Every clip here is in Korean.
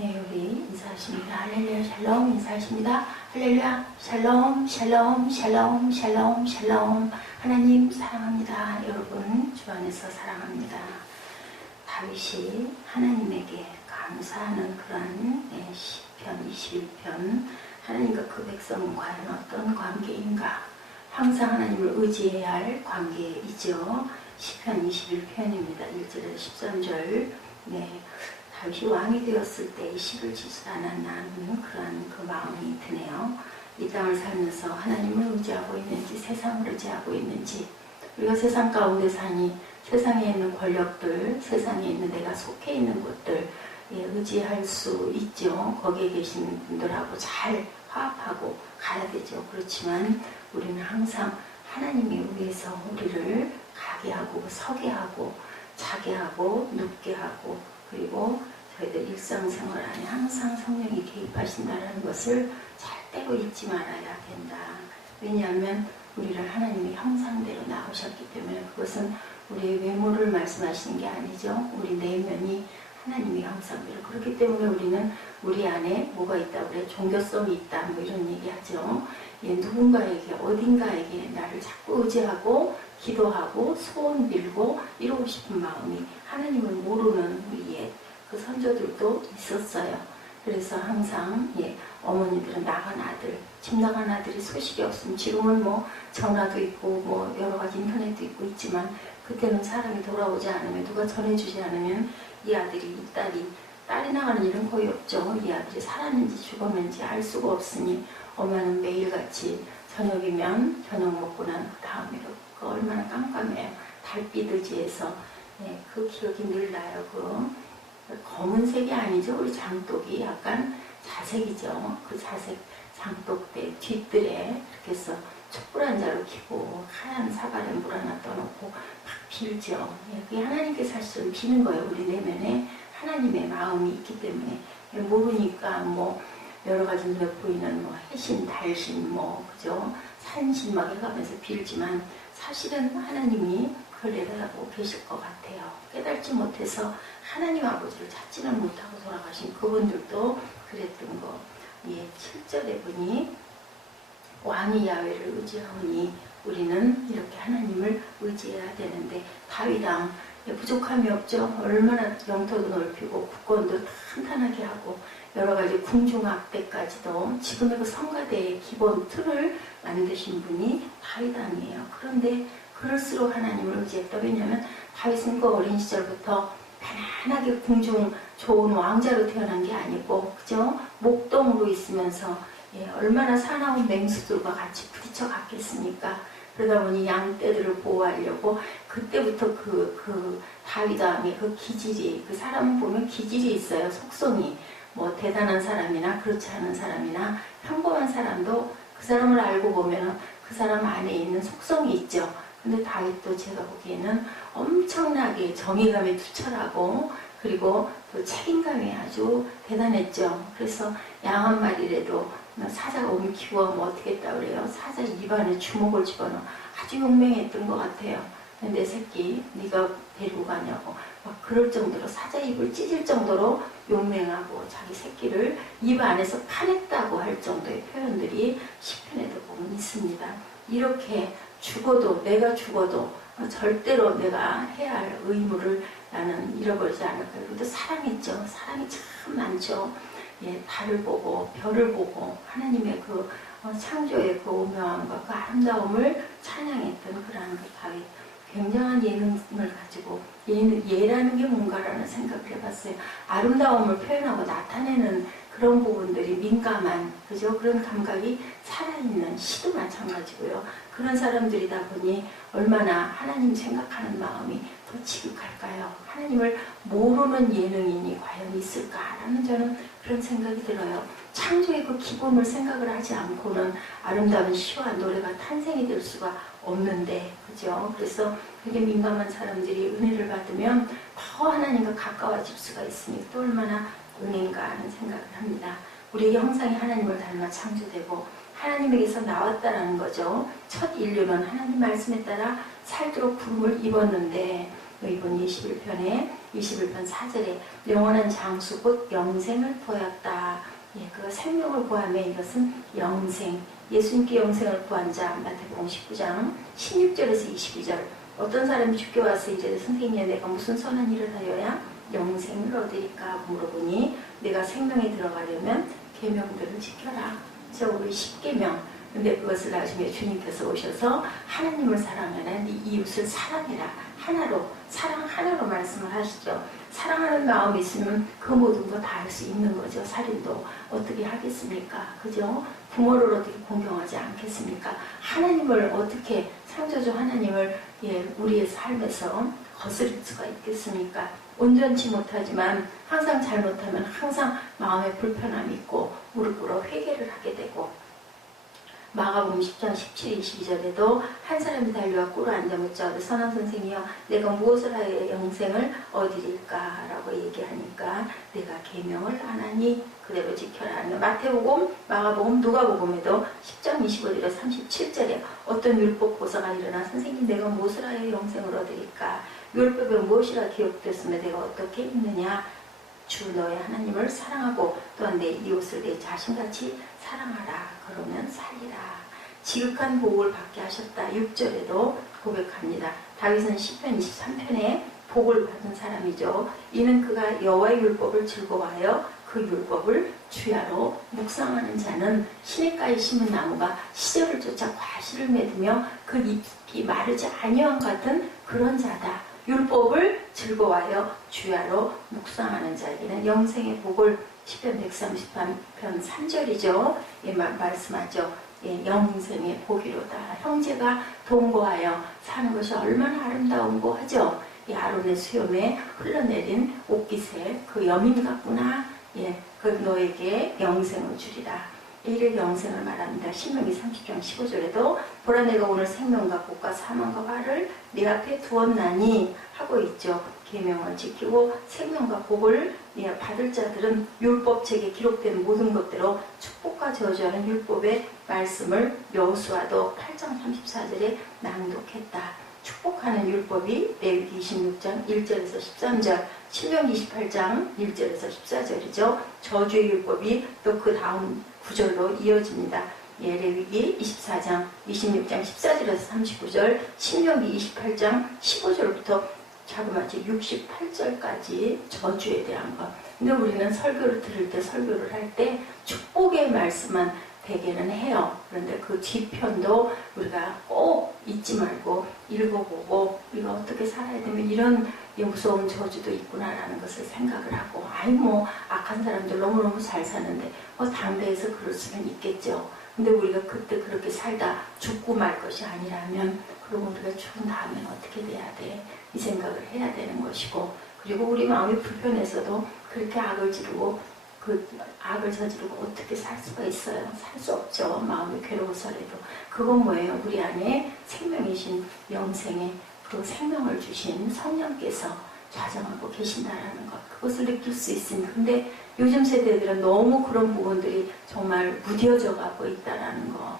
네, 우리 인사하십니다. 할렐루야 샬롬 인사하십니다. 할렐루야 샬롬 샬롬 샬롬 샬롬 샬롬. 하나님 사랑합니다. 여러분 주 안에서 사랑합니다. 다윗이 하나님에게 감사하는 그러한 시편 21편, 하나님과 그 백성은 과연 어떤 관계인가, 항상 하나님을 의지해야 할 관계이죠. 시편 21편입니다. 1절에서 13절. 네, 다윗이 왕이 되었을 때 시를 짓을 않았나는 그러한 그 마음이 드네요. 이 땅을 살면서 하나님을 의지하고 있는지 세상을 의지하고 있는지, 우리가 세상 가운데 사니 세상에 있는 권력들, 세상에 있는 내가 속해 있는 곳들 의지할 수 있죠. 거기에 계신 분들하고 잘 화합하고 가야 되죠. 그렇지만 우리는 항상 하나님이 위해서 우리를 가게 하고 서게 하고 자게 하고 눕게 하고, 그리고 저희들 일상생활 안에 항상 성령이 개입하신다는 것을 절대로 잊지 말아야 된다. 왜냐하면 우리를 하나님의 형상대로 낳으셨기 때문에, 그것은 우리의 외모를 말씀하시는 게 아니죠. 우리 내면이 하나님의 형상대로. 그렇기 때문에 우리는 우리 안에 뭐가 있다 그래? 종교성이 있다, 뭐 이런 얘기하죠. 누군가에게 어딘가에게 나를 자꾸 의지하고 기도하고 소원 빌고 이러고 싶은 마음이 하나님을 모르는 우리의 그 선조들도 있었어요. 그래서 항상 어머니들은 나간 아들, 집 나간 아들이 소식이 없으면, 지금은 뭐 전화도 있고 뭐 여러 가지 인터넷도 있고 있지만, 그때는 사람이 돌아오지 않으면, 누가 전해주지 않으면 이 아들이, 이 딸이 나가는 일은 거의 없죠. 이 아들이 살았는지 죽었는지 알 수가 없으니 엄마는 매일같이 저녁이면 저녁 먹고 난 다음에 그 얼마나 깜깜해요. 달빛 의지해서. 그 기억이 늘 나요. 그 검은색이 아니죠. 우리 장독이 약간 자색이죠. 그 자색 장독대 뒷뜰에 이렇게 해서 촛불 한 자루 켜고 하얀 사발에 물 하나 떠놓고 막 빌죠. 그게 하나님께 사실은 비는 거예요. 우리 내면에 하나님의 마음이 있기 때문에. 모르니까 뭐 여러 가지 눈에 보이는 뭐 해신, 달신, 뭐 그죠, 산신 막 해가면서 빌지만, 사실은 하나님이 그걸 내려다보고 계실 것 같아요. 깨닫지 못해서 하나님 아버지를 찾지는 못하고 돌아가신 그분들도 그랬던 거. 7절에 보니 왕이 야훼를 의지하오니, 우리는 이렇게 하나님을 의지해야 되는데, 다윗왕 부족함이 없죠. 얼마나 영토도 넓히고 국권도 탄탄하게 하고 여러 가지 궁중악대까지도, 지금의 그 성가대의 기본 틀을 만드신 분이 다윗왕이에요. 그런데 그럴수록 하나님을 의지했다. 왜냐하면 다윗은 그 어린 시절부터 편안하게 궁중 좋은 왕자로 태어난 게 아니고, 그죠? 목동으로 있으면서 얼마나 사나운 맹수들과 같이 부딪혀 갔겠습니까? 그러다 보니 양떼들을 보호하려고 그때부터 그 다윗왕의 그 기질이, 그 사람 보면 기질이 있어요. 속성이. 뭐 대단한 사람이나 그렇지 않은 사람이나 평범한 사람도 그 사람을 알고 보면 그 사람 안에 있는 속성이 있죠. 근데 다윗도 제가 보기에는 엄청나게 정의감이 투철하고, 그리고 또 책임감이 아주 대단했죠. 그래서 양 한 마리라도 사자가 오면 키워 뭐 어떻게 했다 그래요? 사자 입안에 주먹을 집어넣어. 아주 용맹했던 것 같아요. 내 새끼 네가 데리고 가냐고 막 그럴 정도로, 사자 입을 찢을 정도로 용맹하고 자기 새끼를 입 안에서 파냈다고 할 정도의 표현들이 시편에도 보면 있습니다. 이렇게 죽어도, 내가 죽어도 절대로 내가 해야 할 의무를 나는 잃어버리지 않을 거예요. 그래도 사랑했죠. 사랑이 참 많죠. 달을 보고 별을 보고 하나님의 그 창조의 그 오묘함과 그 아름다움을 찬양했던 그러한 그 다윗, 굉장한 예능을 가지고, 예라는 게 뭔가라는 생각을 해봤어요. 아름다움을 표현하고 나타내는 그런 부분들이 민감한, 그죠? 그런 감각이 살아있는 시도 마찬가지고요. 그런 사람들이다 보니 얼마나 하나님 생각하는 마음이 더 지극할까요? 하나님을 모르는 예능인이 과연 있을까라는 저는 그런 생각이 들어요. 창조의 그 기본을 생각을 하지 않고는 아름다운 시와 노래가 탄생이 될 수가 없는데, 그죠? 그래서 되게 민감한 사람들이 은혜를 받으면 더 하나님과 가까워질 수가 있으니 또 얼마나 은혜인가 하는 생각을 합니다. 우리의 형상이 하나님을 닮아 창조되고 하나님에게서 나왔다라는 거죠. 첫 인류는 하나님 말씀에 따라 살도록 부름을 입었는데, 이번 21편에 21편 4절에 영원한 장수 곧 영생을 보였다. 예, 그 생명을 구하며 이것은 영생, 예수님께 영생을 구한 자, 마태복음 19장 16절에서 22절. 어떤 사람이 죽게 와서 이제 선생님, 내가 무슨 선한 일을 하여야 영생을 얻으리까 물어보니, 내가 생명에 들어가려면 계명들을 지켜라. 그래서 우리 10계명. 근데 그것을 나중에 주님께서 오셔서 하나님을 사랑하라, 네 이웃을 사랑해라, 하나로, 사랑 하나로 말씀을 하시죠. 사랑하는 마음이 있으면 그 모든 거 다 할 수 있는 거죠. 살인도 어떻게 하겠습니까? 그죠? 부모를 어떻게 공경하지 않겠습니까? 하나님을 어떻게, 창조주 하나님을 우리의 삶에서 거스릴 수가 있겠습니까? 온전치 못하지만 항상 잘못하면 항상 마음에 불편함이 있고 무릎 꿇어 회개를 하게 되고, 마가복음 10장 17, 22절에도 한 사람이 달려와 꿇어 앉아 묻자 선한 선생이여 내가 무엇을 하여 영생을 얻으릴까 라고 얘기하니까 내가 계명을 안 하니 그대로 지켜라. 마태복음, 마가복음, 누가복음에도 10장 25절에 37절에 어떤 율법 고사가 일어나 선생님 내가 무엇을 하여 영생을 얻으릴까, 율법에 무엇이라 기록됐으면 내가 어떻게 읽느냐, 주 너의 하나님을 사랑하고 또한 내 이웃을 내 자신같이 사랑하라. 그러면 살리라. 지극한 복을 받게 하셨다. 6절에도 고백합니다. 다윗은 시편 23편에 복을 받은 사람이죠. 이는 그가 여호와의 율법을 즐거워하여 그 율법을 주야로 묵상하는 자는 시냇가에 심은 나무가 시절을 쫓아 과실을 맺으며 그 잎이 마르지 아니함 같은 그런 자다. 율법을 즐거워하여 주야로 묵상하는 자에게는 영생의 복을, 시편 133편 3절이죠. 말씀하죠. 영생의 복이로다. 형제가 동거하여 사는 것이 얼마나 아름다운고 하죠. 아론의 수염에 흘러내린 옷깃에 그 여민 같구나. 그 너에게 영생을 주리라. 이를 영생을 말합니다. 신명기 30장 15절에도 보라 내가 오늘 생명과 복과 사망과 화를 네 앞에 두었나니 하고 있죠. 계명을 지키고 생명과 복을 받을 자들은 율법책에 기록된 모든 것대로 축복과 저주하는 율법의 말씀을 여호수아도 8장 34절에 낭독했다. 축복하는 율법이 레위기 26장 1절에서 13절, 신명기 28장 1절에서 14절이죠. 저주의 율법이 또 그 다음 구절로 이어집니다. 레위기 24장 26장 14절에서 39절, 신명기 28장 15절부터 자그마치 68절까지 저주에 대한 것. 근데 우리는 설교를 들을 때, 설교를 할 때 축복의 말씀만 대개는 해요. 그런데 그 뒤편도 우리가 꼭 잊지 말고 읽어보고 우리가 어떻게 살아야 되면 이런 무서운 저주도 있구나라는 것을 생각을 하고, 뭐 악한 사람들 너무너무 잘 사는데 당대에서 그럴 수는 있겠죠. 근데 우리가 그때 그렇게 살다 죽고 말 것이 아니라면, 그럼 우리가 죽은 다음엔 어떻게 돼야 돼? 이 생각을 해야 되는 것이고, 그리고 우리 마음이 불편해서도 그렇게 악을 지르고 그 악을 저지르고 어떻게 살 수가 있어요? 살 수 없죠. 마음이 괴로워서라도. 그건 뭐예요? 우리 안에 생명이신 영생의 그 생명을 주신 성령께서 좌정하고 계신다라는 것, 그것을 느낄 수 있습니다. 근데 요즘 세대들은 너무 그런 부분들이 정말 무뎌져 가고 있다라는 거.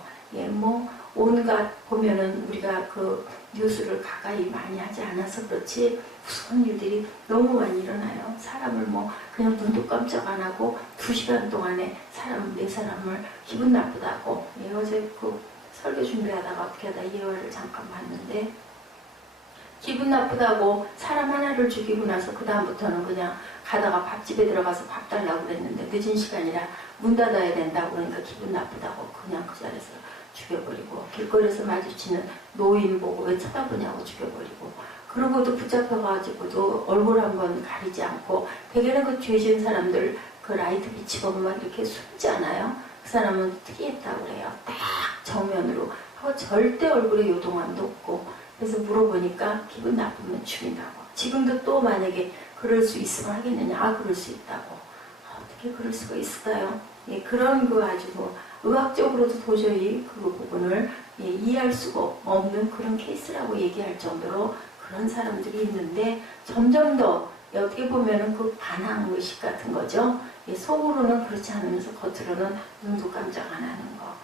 뭐 온갖 보면은 우리가 그 뉴스를 가까이 많이 하지 않아서 그렇지 무서운 일들이 너무 많이 일어나요. 사람을 뭐 그냥 눈도 깜짝 안 하고 2시간 동안에 네 사람을 기분 나쁘다고. 어제 그 설교 준비하다가 어떻게 하다 예화를 잠깐 봤는데, 기분 나쁘다고 사람 하나를 죽이고 나서 그 다음부터는 그냥 가다가 밥집에 들어가서 밥 달라고 그랬는데 늦은 시간이라 문 닫아야 된다고 그러니까 기분 나쁘다고 그냥 그 자리에서 죽여버리고, 길거리에서 마주치는 노인 보고 왜 쳐다보냐고 죽여버리고, 그러고도 붙잡혀가지고도 얼굴 한번 가리지 않고, 대개는 그 죄 지은 사람들 그 라이트 비치고 막 이렇게 숨지 않아요? 그 사람은 특이했다고 그래요. 딱 정면으로 하고 절대 얼굴에 요동함도 없고. 그래서 물어보니까 기분 나쁘면 죽인다고. 지금도 또 만약에 그럴 수 있으면 하겠느냐? 그럴 수 있다고. 어떻게 그럴 수가 있을까요? 그런 거 가지고 의학적으로도 도저히 그 부분을 이해할 수가 없는 그런 케이스라고 얘기할 정도로 그런 사람들이 있는데, 점점 더 어떻게 보면은 그 반항의식 같은 거죠. 속으로는 그렇지 않으면서 겉으로는 눈도 깜짝 안 하는 거.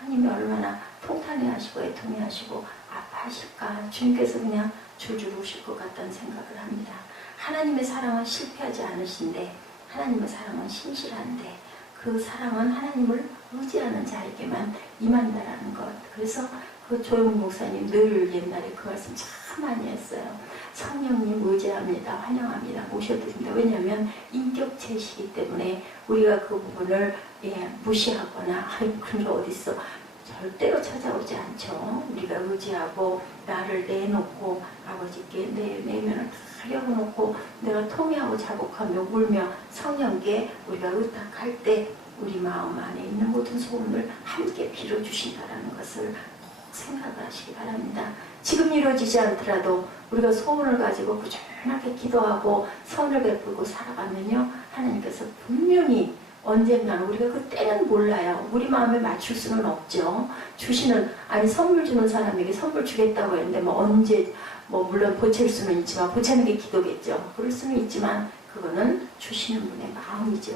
하나님이 얼마나 통탄해 하시고 애통해 하시고 아파하실까. 주님께서 그냥 줄줄 오실 것 같다는 생각을 합니다. 하나님의 사랑은 실패하지 않으신데 하나님의 사랑은 신실한데 그 사랑은 하나님을 의지하는 자에게만 임한다라는 것. 그래서 그 조용 목사님 늘 옛날에 그 말씀 참 많이 했어요. 성령님 의지합니다. 환영합니다. 모셔드립니다. 왜냐하면 인격체시기 때문에 우리가 그 부분을 무시하거나 그런 게 어딨어. 절대로 찾아오지 않죠. 우리가 의지하고 나를 내놓고 아버지께 내 내면을 다 열어놓고 내가 통회하고 자복하며 울며 성령께 우리가 의탁할 때 우리 마음 안에 있는 모든 소원을 함께 빌어주신다는 것을 꼭 생각을 하시기 바랍니다. 지금 이루어지지 않더라도 우리가 소원을 가지고 꾸준하게 기도하고 선을 베풀고 살아가면요, 하나님께서 분명히 언젠가는 우리가 그 때는 몰라요. 우리 마음에 맞출 수는 없죠. 주시는, 아니 선물 주는 사람에게 선물 주겠다고 했는데 뭐 언제, 뭐 물론 보챌 수는 있지만 보채는 게 기도겠죠. 그럴 수는 있지만 그거는 주시는 분의 마음이죠.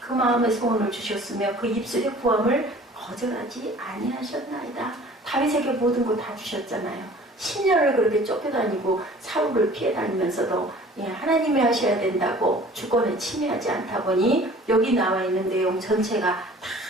그 마음의 소원을 주셨으며 그 입술의 구함을 거절하지 아니하셨나이다. 다윗에게 모든 거 다 주셨잖아요. 10년을 그렇게 쫓겨다니고 사울을 피해 다니면서도 하나님이 하셔야 된다고 주권에 침해하지 않다 보니 여기 나와 있는 내용 전체가 다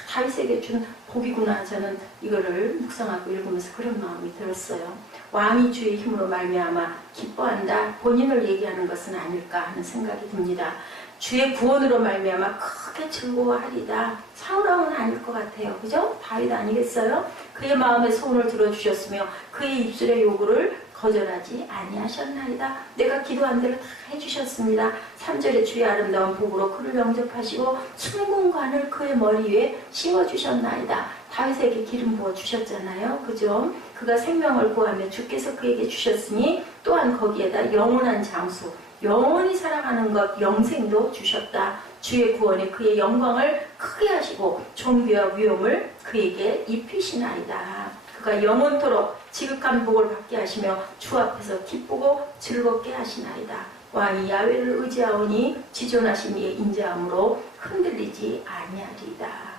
다윗에게 준 복이구나. 저는 이거를 묵상하고 읽으면서 그런 마음이 들었어요. 왕이 주의 힘으로 말미암아 기뻐한다. 본인을 얘기하는 것은 아닐까 하는 생각이 듭니다. 주의 구원으로 말미암아 크게 즐거워하리다. 사울왕은 아닐 것 같아요. 그죠? 다윗 아니겠어요? 그의 마음의 소원을 들어주셨으며 그의 입술의 요구를 거절하지 아니하셨나이다. 내가 기도한 대로 다 해주셨습니다. 3절에 주의 아름다운 복으로 그를 영접하시고 순궁관을 그의 머리 위에 씌워주셨나이다. 다윗에게 기름 부어주셨잖아요. 그죠? 그가 생명을 구하며 주께서 그에게 주셨으니 또한 거기에다 영원한 장수, 영원히 살아가는 것, 영생도 주셨다. 주의 구원에 그의 영광을 크게 하시고 존귀와 위엄을 그에게 입히시나이다. 그가 영원토록 지극한 복을 받게 하시며 주 앞에서 기쁘고 즐겁게 하시나이다. 왕이 야훼를 의지하오니 지존하신 이의 인자함으로 흔들리지 아니하리이다.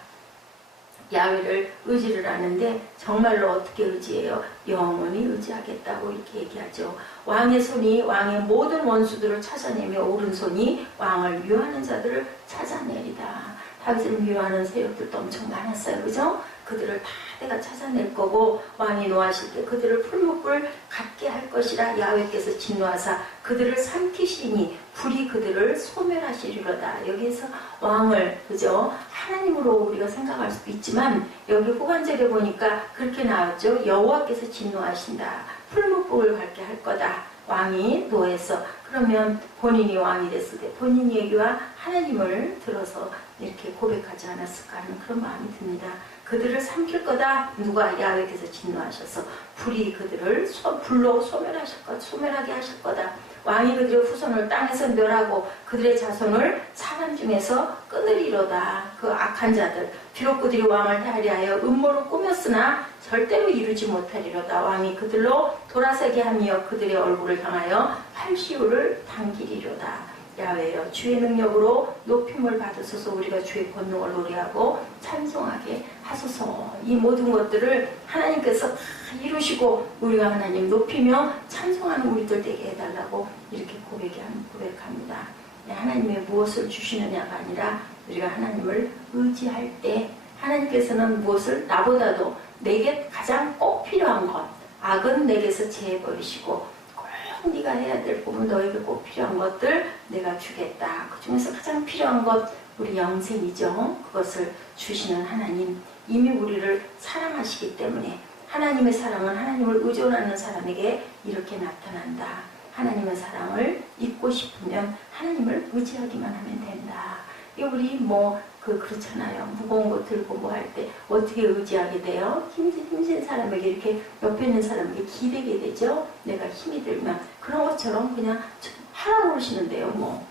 야훼를 의지를 하는데 정말로 어떻게 의지해요? 영원히 의지하겠다고 이렇게 얘기하죠. 왕의 손이 왕의 모든 원수들을 찾아내며 오른손이 왕을 유하는 자들을 찾아내리다. 다윗을 미워하는 세력들도 엄청 많았어요. 그죠? 그들을 다 내가 찾아낼 거고 왕이 노하실 때 그들을 풀무불 같게 할 것이라. 야훼께서 진노하사 그들을 삼키시니 불이 그들을 소멸하시리로다. 여기에서 왕을, 그죠? 하나님으로 우리가 생각할 수도 있지만 여기 후반절에 보니까 그렇게 나왔죠. 여호와께서 진노하신다. 풀무불을 갖게 할 거다. 왕이 노해서. 그러면 본인이 왕이 됐을 때 본인 얘기와 하나님을 들어서 이렇게 고백하지 않았을까 하는 그런 마음이 듭니다. 그들을 삼킬 거다. 누가? 야훼께서 진노하셔서 불이 그들을 불로 소멸하게 하실 거다. 왕이 그들의 후손을 땅에서 멸하고 그들의 자손을 사람 중에서 끊으리로다. 그 악한 자들, 비록 그들이 왕을 해하려 하여 음모를 꾸몄으나 절대로 이루지 못하리로다. 왕이 그들로 돌아서게 하며 그들의 얼굴을 향하여 활시우를 당기리로다. 야훼여, 주의 능력으로 높임을 받으소서. 우리가 주의 권능을 노래하고 찬송하게 하소서. 이 모든 것들을 하나님께서 다 이루시고 우리가 하나님 높이며 찬송하는 우리들 되게 해달라고 이렇게 고백합니다. 하나님의 무엇을 주시느냐가 아니라 우리가 하나님을 의지할 때 하나님께서는 무엇을 나보다도 내게 가장 꼭 필요한 것, 악은 내게서 제해버리시고 네가 해야 될 부분, 너에게 꼭 필요한 것들 내가 주겠다. 그 중에서 가장 필요한 것, 우리 영생이죠. 그것을 주시는 하나님, 이미 우리를 사랑하시기 때문에 하나님의 사랑은 하나님을 의존하는 사람에게 이렇게 나타난다. 하나님의 사랑을 잊고 싶으면 하나님을 의지하기만 하면 된다. 이게 우리 그렇잖아요. 무거운 거 들고 뭐 할 때 어떻게 의지하게 돼요? 힘든 사람에게, 이렇게 옆에 있는 사람에게 기대게 되죠. 내가 힘이 들면. 그런 것처럼 그냥 하라고 그러시는데요.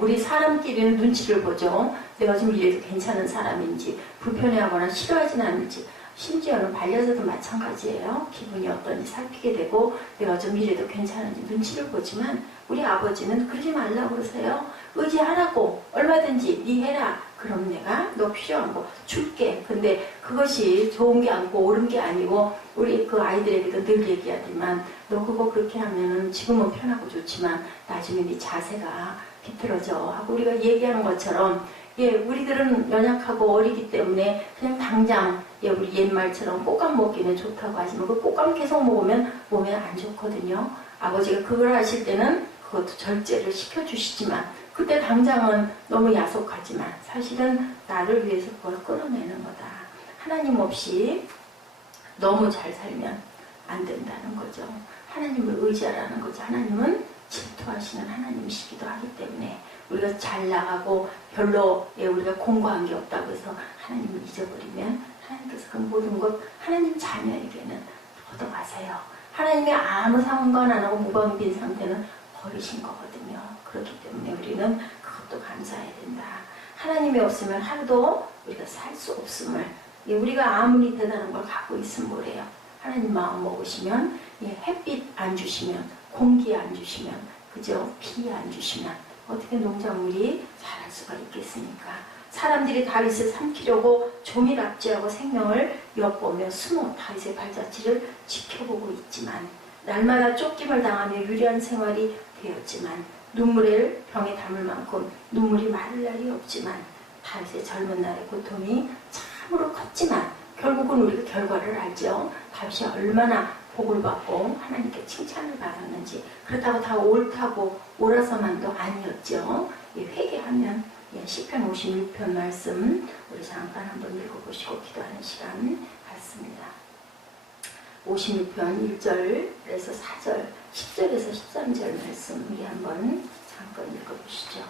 우리 사람끼리는 눈치를 보죠. 내가 좀 이래도 괜찮은 사람인지, 불편해하거나 싫어하진 않는지. 심지어는 반려자도 마찬가지예요. 기분이 어떤지 살피게 되고 내가 좀 이래도 괜찮은지 눈치를 보지만 우리 아버지는 그러지 말라고 그러세요. 의지하라고, 얼마든지 네 해라. 그럼 내가 너 필요한 거 줄게. 근데 그것이 좋은 게 아니고 옳은 게 아니고 우리 그 아이들에게도 늘 얘기하지만 너 그거 그렇게 하면은 지금은 편하고 좋지만 나중에 네 자세가 비틀어져 하고 우리가 얘기하는 것처럼 우리들은 연약하고 어리기 때문에 그냥 당장 우리 옛말처럼 꽃감 먹기는 좋다고 하지만 그 꽃감 계속 먹으면 몸에 안 좋거든요. 아버지가 그걸 하실 때는 그것도 절제를 시켜주시지만 그때 당장은 너무 야속하지만 사실은 나를 위해서 그걸 끊어내는 거다. 하나님 없이 너무 잘 살면 안 된다는 거죠. 하나님을 의지하라는 거죠. 하나님은 질투하시는 하나님이시기도 하기 때문에 우리가 잘 나가고 별로 우리가 공부한 게 없다고 해서 하나님을 잊어버리면 하나님께서 그 모든 것 하나님 자녀에게는 걷어가세요. 하나님이 아무 상관 안 하고 무방비인 상태는 버리신 거거든요. 그렇기 때문에 우리는 그것도 감사해야 된다. 하나님이 없으면 하루도 우리가 살 수 없음을 우리가 아무리 대단한 걸 갖고 있으면 뭐래요. 하나님 마음 먹으시면 햇빛 안 주시면 공기 안 주시면 그죠? 비 안 주시면 어떻게 농작물이 자랄 수가 있겠습니까? 사람들이 다윗을 삼키려고 종일 압제하고 생명을 엿보며 숨어 다윗의 발자취를 지켜보고 있지만 날마다 쫓김을 당하며 유리한 생활이 되었지만 눈물을 병에 담을 만큼 눈물이 마를 날이 없지만 다윗의 젊은 날의 고통이 참으로 컸지만 결국은 우리가 결과를 알죠. 다윗이 얼마나 복을 받고 하나님께 칭찬을 받았는지 그렇다고 다 옳다고 옳아서만도 아니었죠. 회개하면 시편 56편 말씀 우리 잠깐 한번 읽어보시고 기도하는 시간 갖습니다. 56편 1절에서 4절 10절에서 13절 말씀 우리 한번 잠깐 읽어보시죠.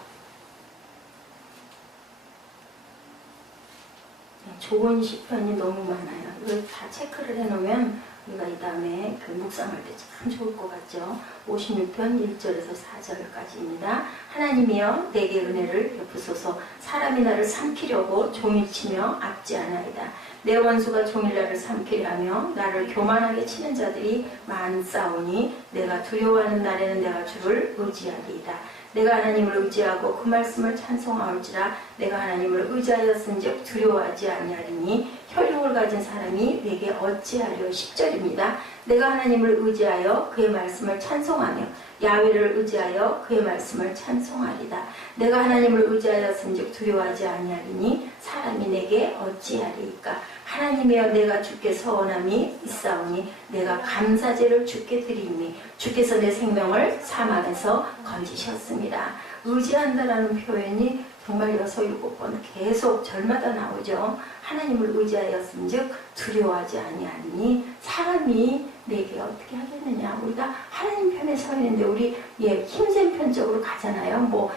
좋은 시편이 너무 많아요. 이걸 다 체크를 해놓으면 우리가 이 다음에 그 묵상할 때 참 좋을 것 같죠. 56편 1절에서 4절까지입니다. 하나님이여 내게 은혜를 베푸소서. 사람이 나를 삼키려고 종일 치며 압제하나이다. 내 원수가 종일 나를 삼키려 하며 나를 교만하게 치는 자들이 많사오니 내가 두려워하는 날에는 내가 주를 의지하리이다. 내가 하나님을 의지하고 그 말씀을 찬송하올지라. 내가 하나님을 의지하였은즉 두려워하지 아니하리니 혈육을 가진 사람이 내게 어찌하려. 10절입니다. 내가 하나님을 의지하여 그의 말씀을 찬송하며 야훼를 의지하여 그의 말씀을 찬송하리다. 내가 하나님을 의지하였은즉 두려워하지 아니하리니 사람이 내게 어찌하리이까. 하나님이여 내가 주께 서원함이 있사오니 내가 감사제를 주께 드리니 주께서 내 생명을 사망에서 건지셨습니다. 의지한다라는 표현이 정말 6, 7번 계속 절마다 나오죠. 하나님을 의지하였은즉 두려워하지 아니하니 사람이 내게 어떻게 하겠느냐. 우리가 하나님 편에 서 있는데 우리 힘센 편적으로 가잖아요.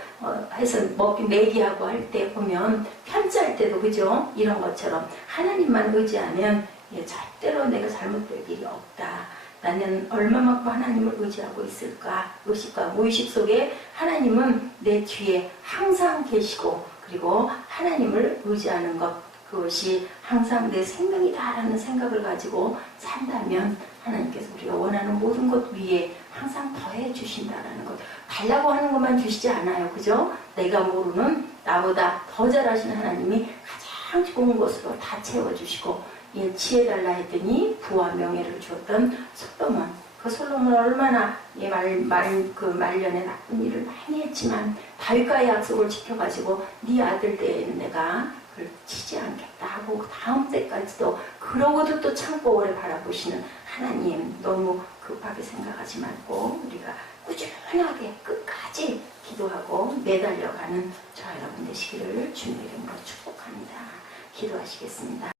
해서 내기하고 할 때 보면 편짤 때도 그죠? 이런 것처럼 하나님만 의지하면 절대로 내가 잘못될 일이 없다. 나는 얼마만큼 하나님을 의지하고 있을까? 의식과 무의식 속에 하나님은 내 뒤에 항상 계시고 그리고 하나님을 의지하는 것 그것이 항상 내 생명이다라는 생각을 가지고 산다면 하나님께서 우리가 원하는 모든 것 위에 항상 더해 주신다라는 것. 달라고 하는 것만 주시지 않아요. 그죠? 내가 모르는 나보다 더 잘하시는 하나님이 가장 좋은 것으로 다 채워주시고 지혜 달라 했더니 부와 명예를 주었던 솔로몬. 그 솔로몬은 얼마나 말년에 나쁜 일을 많이 했지만 다윗과의 약속을 지켜가지고 네 아들 때에는 내가 그를 치지 않겠다 하고 다음 때까지도 그러고도 또 참고 오래 바라보시는 하나님. 너무 급하게 생각하지 말고 우리가 꾸준하게 끝까지 기도하고 매달려가는 저 여러분 되시기를 주님의 이름으로 축복합니다. 기도하시겠습니다.